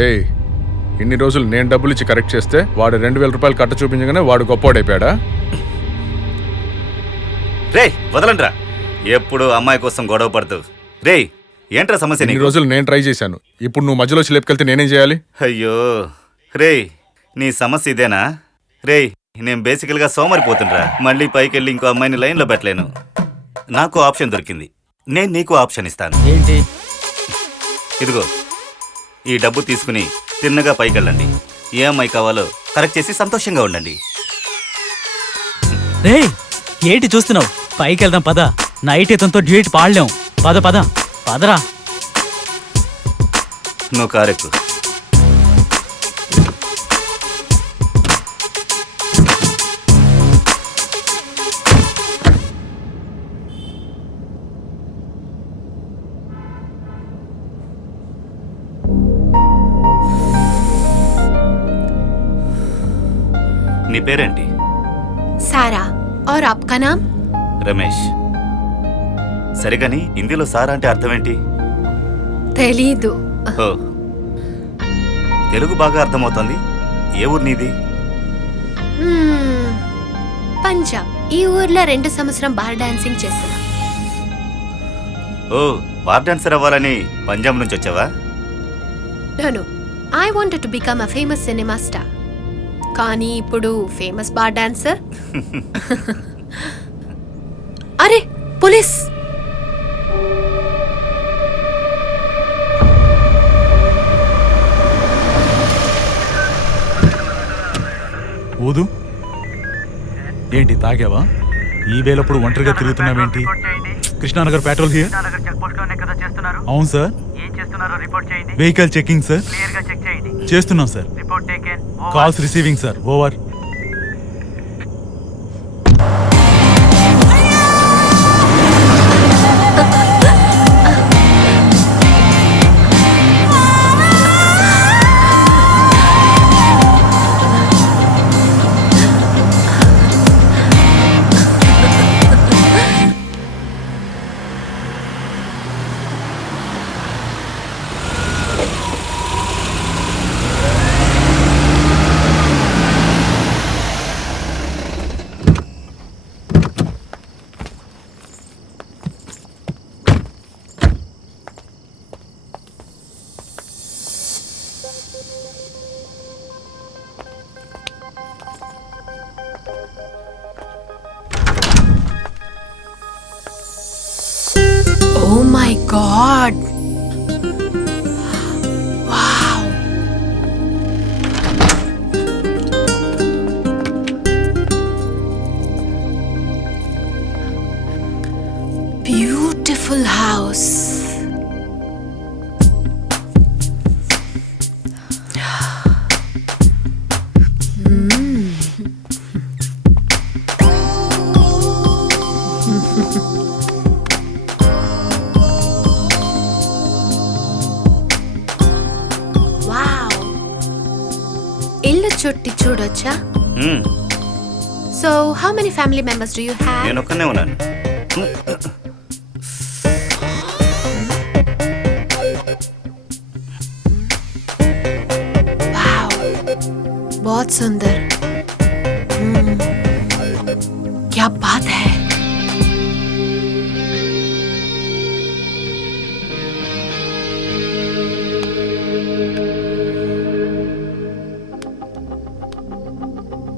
ఏయ్, ఇన్ని రోజులు నేను డబ్బులు ఇచ్చి కరెక్ట్ చేస్తే వాడు 2000 రూపాయలు కట్ట చూపించగానే వాడు గొప్పోడైపోయాడా? రే వదలండ్రా, ఎప్పుడు అమ్మాయి కోసం గొడవ పడుతూ. రే ఏంట్రా సమస్య? ఇన్ని రోజులు నేను ట్రై చేశాను, ఇప్పుడు నువ్వు మధ్యలో చిలేపుకెళ్తే నేనేం చేయాలి? అయ్యో రే, నీ సమస్య ఇదేనా? రే నేను బేసికల్గా సోమరిపోతుండ్రా, మళ్ళీ పైకి వెళ్ళి ఇంకో అమ్మాయిని లైన్లో పెట్టలేను. నాకు ఆప్షన్ దొరికింది, నేను నీకు ఆప్షన్ ఇస్తాను. ఏంటి? ఇదిగో ఈ డబ్బు తీసుకుని తిన్నగా పైకి వెళ్ళండి. ఏ అమ్మాయి కావాలో కరెక్ట్ చేసి సంతోషంగా ఉండండి. రే ఏంటి చూస్తున్నావు? పైకి వెళ్దాం పద. నైట్ ఇతనితో డ్యూట్ పాడలేం. పద పద పదరా. నువ్వు కారెక్కు. నీ పేరేంటి? सारा। और आपका नाम? రమేష్. సరిగాని హిందీలో సారా అంటే అర్థం ఏంటి? తెలీదు. ఓ, తెలుగు బాగా అర్థమవుతుంది. ఏ ఊరు నీది? పంజాబ్. ఈ ఊర్లో 2 సంవత్సరం బార్ డాన్సింగ్ చేస్తున్నా. ఓ, బార్ డాన్సర్ అవ్వాలని పంజాబ్ నుంచి వచ్చావా? No, I wanted to become a famous cinema star. కానీ ఇప్పుడు ఫేమస్ బార్ డాన్సర్. అరే పోలీస్! ఊదు. ఏంటి తాగావా? ఈ వేళప్పుడు ఒంటరిగా తిరుగుతున్నావేంటి? Krishnanagar patrol here. అవును సార్. Vehicle checking sir. చేస్తున్నాం sir. Calls receiving sir. Over. Oh my God! Wow! Beautiful house. ఇల్లు చుట్టి చూడొచ్చా? So how many family members do you have? నేను ఒక్కనే ఉన్నాను. Wow, बहुत सुंदर. क्या बात है.